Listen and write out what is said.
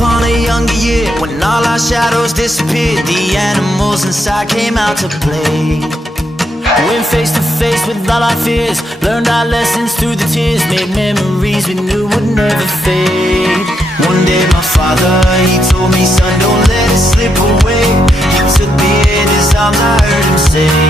upon a younger year, when all our shadows disappeared, the animals inside came out to play. Went face to face with all our fears, learned our lessons through the tears, made memories we knew would never fade. One day my father, he told me, son, don't let it slip away. He took me in his arms, I heard him say,